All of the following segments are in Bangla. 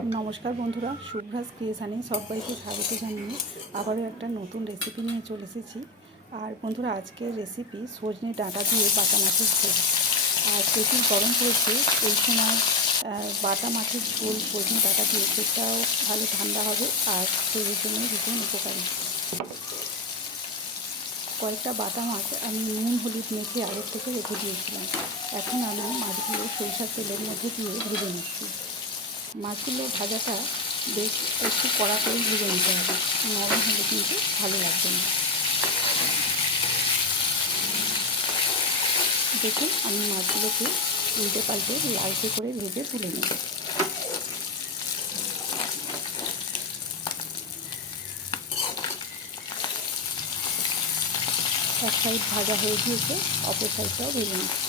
नमस्कार बंधुरा शुभ्राज क्रिएशने सबाइके स्वागत जानिए आबारो एक नतून रेसिपि निये चले एसेछि। और बंधुरा आजकेर रेसिपि सजने डाँटा दिए बाटा माछेर झोल। और प्रचुर गरम पड़ेছে এই সময় বাটা মাছের ঝোল সজনে ডাঁটা দিয়ে পেটটাও ভালো ঠান্ডা হবে আর শরীরের জন্য ভীষণ উপকারী। কয়েকটা বাটা মাছ আমি নুন হলুদ মেখে আগের থেকে রেখে দিয়েছিলাম। এখন আমি মাছগুলো সরিষার তেলের মধ্যে দিয়ে ভেজে নিচ্ছি। মাছগুলো ভাজাটা বেশ একটু কড়া করে ভেজে নিতে হবে, নরম হলে কিন্তু ভালো লাগবে না। দেখুন আমি মাছগুলোকে উল্টে পাল্টে লালচে করে ভেজে তুলে নেব। এক সাইড ভাজা হয়ে গিয়েছে, অপর সাইডটাও ভেজে নিচ্ছি।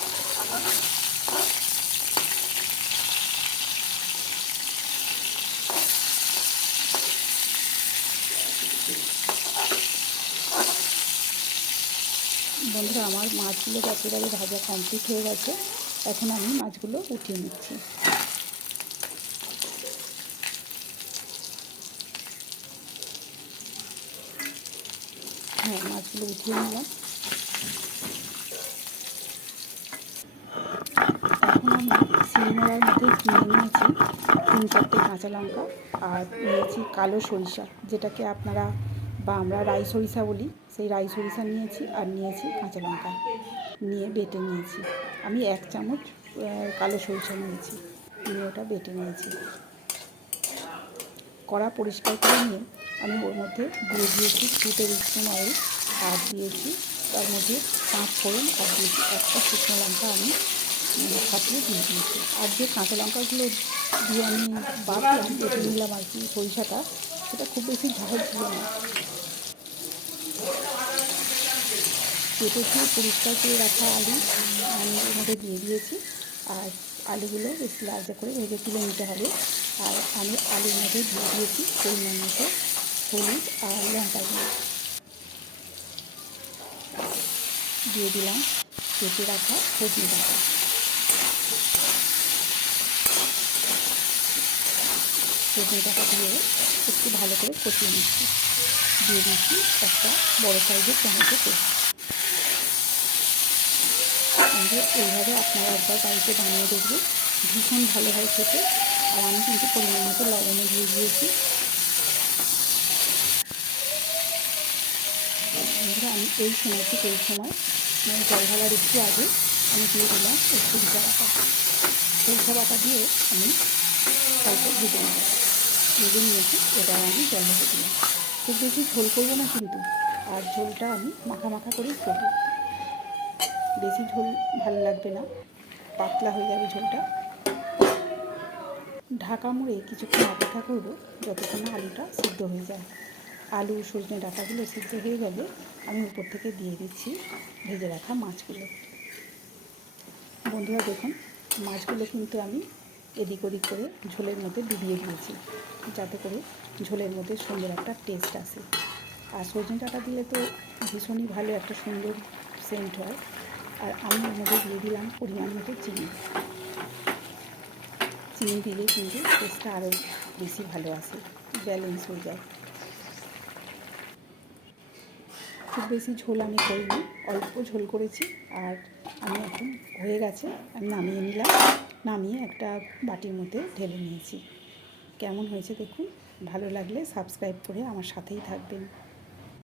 বন্ধুরা আমার মাছগুলো একেবারে ভাজা কমপ্লিট হয়ে গেছে। এখন আমি মাছগুলো উঠিয়ে নিচ্ছি। হ্যাঁ, মাছগুলো উঠিয়ে নিলাম। এখন আমি শিলনোড়ার মধ্যে কিনে নিয়েছি 3-4টে কাঁচা লঙ্কা আর নিয়েছি কালো সরিষা, যেটাকে আপনারা বা আমরা রাই সরিষা বলি, সেই রাই সরিষা নিয়েছি আর নিয়েছি কাঁচা লঙ্কা নিয়ে বেটে নিয়েছি। আমি 1 চামচ কালো সরিষা নিয়েছি, নিয়ে ওটা বেটে নিয়েছি। কড়া পরিষ্কার করে নিয়ে আমি ওর মধ্যে দিয়ে দিয়েছি 2 টেবিল স্পুন অয়েল আর দিয়েছি তার মধ্যে 5 ফোড়ন আর দিয়েছি 1টা শুকনো লঙ্কা আমি ফাটিয়ে দিয়ে দিয়েছি। আর যে কাঁচা লঙ্কাগুলো দিয়ে আমি বাটলাম বেটে নিলাম আর কি সরিষাটা, সেটা খুব বেশি ঝাল ছিল না। কেটে দিয়ে পরিষ্কার করে রাখা আলু আমি ওর মধ্যে দিয়ে দিয়েছি। আর আলুগুলো বেশ লালচে করে ভেজে তুলে নিতে হবে। আর আমি আলুর মধ্যে দিয়ে দিয়েছি পরিমাণ মতো হলুদ আর লঙ্কা গুঁড়ো, দিয়ে দিলাম কেটে রাখা সজনে ডাঁটা। সজনে ডাঁটা দিয়ে একটু ভালো করে কষিয়ে নিচ্ছি। দিয়ে দিচ্ছি একটা বড় সাইজের টমেটো পেস্ট। এইভাবে আপনারা একবার বাড়িতে বানিয়ে দেখবেন, ভীষণ ভালো হয় খেতে। আর আমি কিন্তু পরিমাণ মতো লবণও দিয়ে দিয়েছি। আমি এই সময় ঠিক এই সময় মানে জল ঢালার একটু আগে আমি দিয়ে দিলাম সরিষা বাটা। সরিষা বাটা দিয়ে আমি অল্প ভেজে নেব। ভেজে নিয়েছি, এবার আমি জল ঢেলে দিলাম। খুব বেশি ঝোল করবো না কিন্তু, আর ঝোলটা আমি মাখা মাখা করেই করবো। বেশি ঝোল ভালো লাগবে না, পাতলা হয়ে যাবে ঝোলটা। ঢাকা মুড়ে কিছুক্ষণ অপেক্ষা করব যতক্ষণ না আলুটা সিদ্ধ হয়ে যায়। আলু সজনে ডাঁটাগুলো সিদ্ধ হয়ে গেলে আমি উপর থেকে দিয়ে দিচ্ছি ভেজে রাখা মাছগুলো। বন্ধুরা দেখুন, মাছগুলো কিন্তু আমি এদিক ওদিক করে ঝোলের মধ্যে ডুবিয়ে দিয়েছি, যাতে করে ঝোলের মধ্যে সুন্দর একটা টেস্ট আসে। আর সজনে ডাঁটা দিলে তো ভীষণই ভালো একটা সুন্দর সেন্ট হয়। আর আমি ওর মধ্যে দিয়ে দিলাম পরিমাণ মতো চিনি। চিনি দিলে কিন্তু টেস্টটা আরও বেশি ভালো আসে, ব্যালেন্স হয়ে যায়। খুব বেশি ঝোল আমি করিনি, অল্প ঝোল করেছি। আর আমি এখন হয়ে গেছে, আমি নামিয়ে নিলাম। নামিয়ে একটা বাটির মধ্যে ঢেলে নিয়েছি। কেমন হয়েছে দেখুন। ভালো লাগলে সাবস্ক্রাইব করে আমার সাথেই থাকবেন।